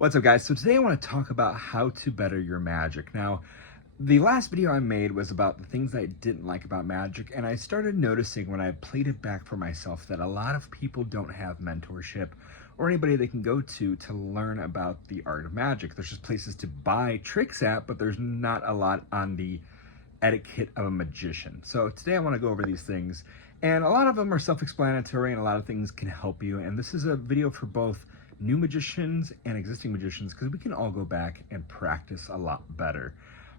What's up, guys? So today I want to talk about how to better your magic. Now, the last video I made was about the things that I didn't like about magic, and I started noticing when I played it back for myself that a lot of people don't have mentorship or anybody they can go to learn about the art of magic. There's just places to buy tricks at, but there's not a lot on the etiquette of a magician. So today I want to go over these things, and a lot of them are self-explanatory and a lot of things can help you. And this is a video for both new magicians and existing magicians because we can all go back and practice a lot better.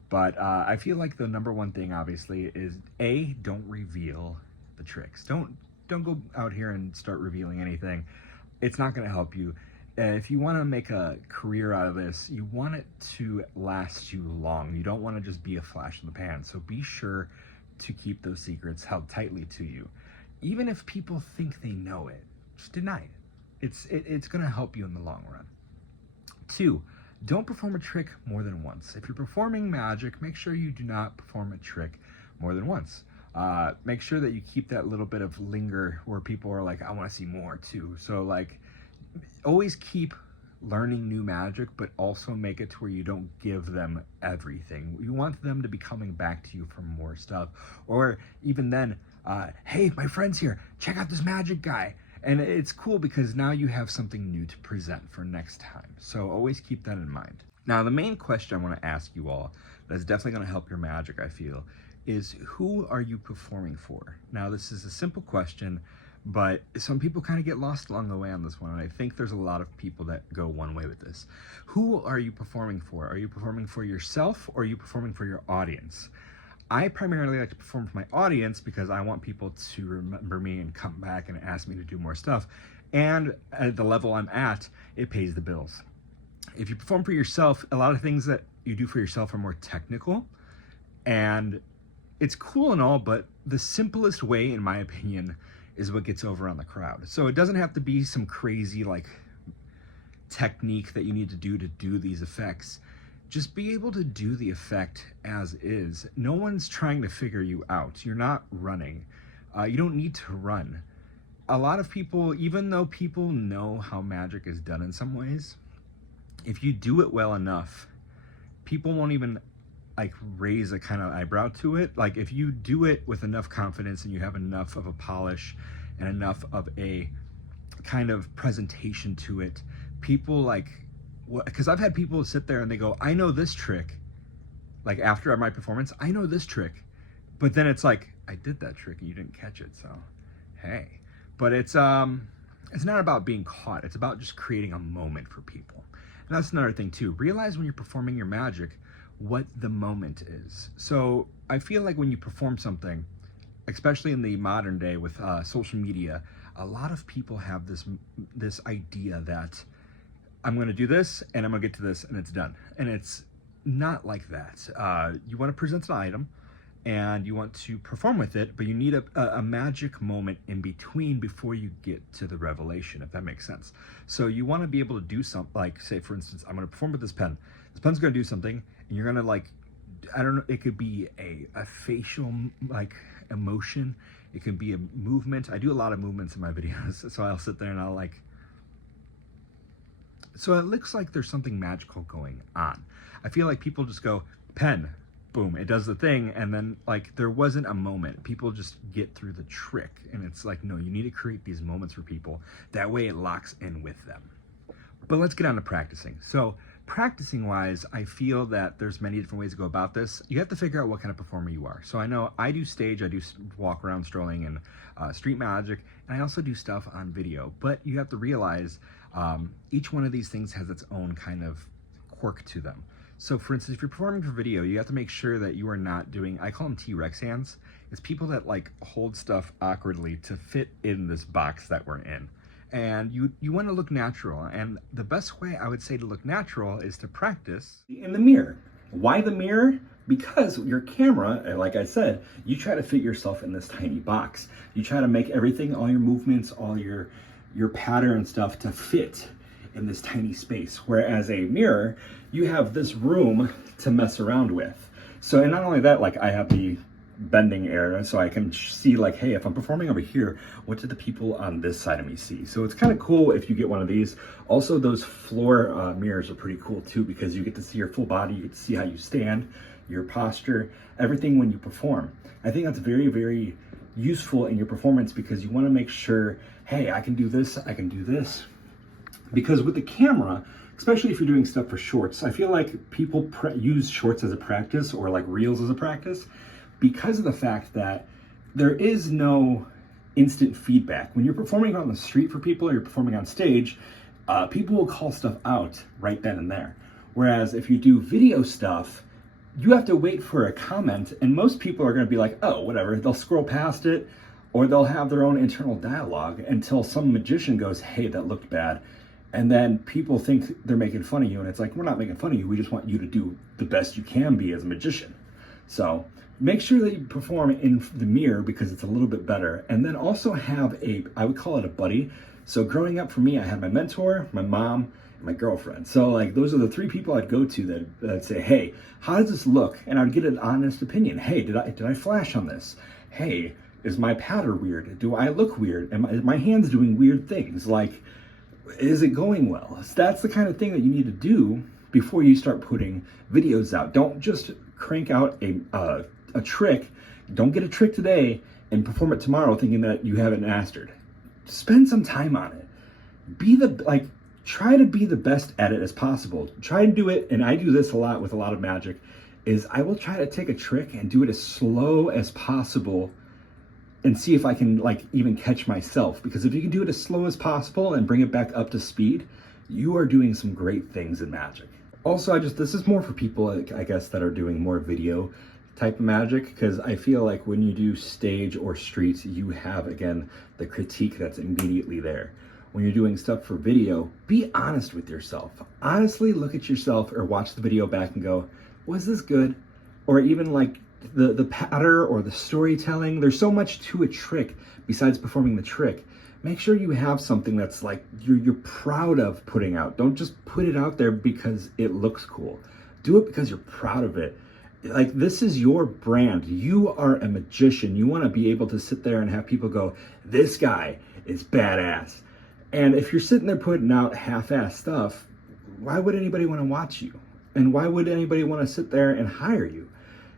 But I feel like the number one thing obviously is don't reveal the tricks. Don't go out here and start revealing anything. It's not going to help you. If you want to make a career out of this, you want it to last you long. You don't want to just be a flash in the pan. So be sure to keep those secrets held tightly to you. Even if people think they know it, just deny it. It's going to help you in the long run. 2, don't perform a trick more than once. If you're performing magic, make sure you do not perform a trick more than once. Make sure that you keep that little bit of linger where people are like, I want to see more too. So like, always keep learning new magic, but also make it to where you don't give them everything. You want them to be coming back to you for more stuff. Or even then, hey, my friend's here, check out this magic guy. And it's cool because now you have something new to present for next time. So always keep that in mind. Now, the main question I want to ask you all that's definitely going to help your magic, I feel, is who are you performing for? Now, this is a simple question, but some people kind of get lost along the way on this one. And I think there's a lot of people that go one way with this. Who are you performing for? Are you performing for yourself or are you performing for your audience? I primarily like to perform for my audience because I want people to remember me and come back and ask me to do more stuff. And at the level I'm at, it pays the bills. If you perform for yourself, a lot of things that you do for yourself are more technical. And it's cool and all, but the simplest way, in my opinion, is what gets over on the crowd. So it doesn't have to be some crazy like technique that you need to do these effects. Just be able to do the effect as is. No one's trying to figure you out. You're not running. You don't need to run. A lot of people, even though people know how magic is done in some ways, if you do it well enough, people won't even like raise a kind of eyebrow to it. Like if you do it with enough confidence and you have enough of a polish and enough of a kind of presentation to it, people like, because I've had people sit there and they go, I know this trick, like after my performance, I know this trick, but then it's like, I did that trick and you didn't catch it, so hey. But it's not about being caught, it's about just creating a moment for people. And that's another thing too, realize when you're performing your magic, what the moment is. So I feel like when you perform something, especially in the modern day with social media, a lot of people have this idea that I'm going to do this and I'm going to get to this and it's done. And it's not like that. You want to present an item and you want to perform with it, but you need a magic moment in between before you get to the revelation, if that makes sense. So you want to be able to do something like, say, for instance, I'm going to perform with this pen. This pen's going to do something and you're going to like, I don't know, it could be a facial like emotion. It could be a movement. I do a lot of movements in my videos. So I'll sit there and I'll like, so it looks like there's something magical going on. I feel like people just go, pen, boom, it does the thing, and then like there wasn't a moment. People just get through the trick, and it's like, no, you need to create these moments for people. That way it locks in with them. But let's get on to practicing. So practicing wise, I feel that there's many different ways to go about this. You have to figure out what kind of performer you are. So I know I do stage, I do walk around strolling and street magic, and I also do stuff on video. But you have to realize each one of these things has its own kind of quirk to them. So for instance, if you're performing for video, you have to make sure that you are not doing, I call them T-Rex hands. It's people that like hold stuff awkwardly to fit in this box that we're in. And you want to look natural. And the best way I would say to look natural is to practice in the mirror. Why the mirror? Because your camera, like I said, you try to fit yourself in this tiny box. You try to make everything, all your movements, all your pattern stuff to fit in this tiny space. Whereas a mirror, you have this room to mess around with. So, and not only that, like I have the bending area so I can see like, hey, if I'm performing over here, what do the people on this side of me see? So it's kind of cool if you get one of these. Also, those floor mirrors are pretty cool too, because you get to see your full body, you get to see how you stand, your posture, everything when you perform. I think that's very, very useful in your performance, because you want to make sure, hey, I can do this, I can do this. Because with the camera, especially if you're doing stuff for shorts, I feel like people use shorts as a practice, or like reels as a practice, because of the fact that there is no instant feedback. When you're performing on the street for people, or you're performing on stage, people will call stuff out right then and there. Whereas if you do video stuff, you have to wait for a comment, and most people are going to be like, oh, whatever, they'll scroll past it, or they'll have their own internal dialogue until some magician goes, hey, that looked bad. And then people think they're making fun of you, and it's like, we're not making fun of you, we just want you to do the best you can be as a magician. So make sure that you perform in the mirror, because it's a little bit better. And then also have I would call it a buddy. So growing up for me, I had my mentor, my mom, and my girlfriend. So like, those are the three people I'd go to that'd say, hey, how does this look? And I'd get an honest opinion. Hey, did I flash on this? Hey, is my patter weird? Do I look weird? Is my hands doing weird things? Like, is it going well? So that's the kind of thing that you need to do before you start putting videos out. Don't just crank out a trick. Don't get a trick today and perform it tomorrow thinking that you have it mastered. Spend some time on it. Try to be the best at it as possible. Try and do it, and I do this a lot with a lot of magic, is I will try to take a trick and do it as slow as possible and see if I can like even catch myself. Because if you can do it as slow as possible and bring it back up to speed, you are doing some great things in magic. Also, this is more for people, I guess, that are doing more video type of magic, because I feel like when you do stage or streets, you have, again, the critique that's immediately there. When you're doing stuff for video, be honest with yourself. Honestly look at yourself or watch the video back and go, was this good? Or even like the patter or the storytelling. There's so much to a trick besides performing the trick. Make sure you have something that's like you're proud of putting out. Don't just put it out there because it looks cool. Do it because you're proud of it. Like, this is your brand. You are a magician. You want to be able to sit there and have people go, this guy is badass. And if you're sitting there putting out half-ass stuff, why would anybody want to watch you? And why would anybody want to sit there and hire you?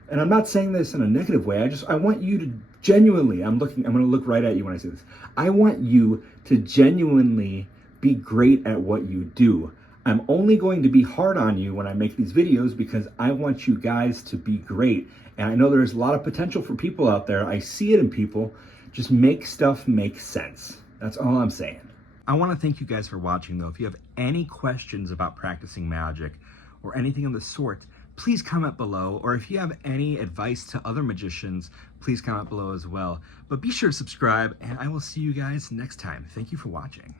And I'm not saying this in a negative way. I want you to genuinely, I'm going to look right at you when I say this. I want you to genuinely be great at what you do. I'm only going to be hard on you when I make these videos because I want you guys to be great. And I know there's a lot of potential for people out there. I see it in people. Just make stuff make sense. That's all I'm saying. I want to thank you guys for watching, though. If you have any questions about practicing magic or anything of the sort, please comment below. Or if you have any advice to other magicians, please comment below as well. But be sure to subscribe, and I will see you guys next time. Thank you for watching.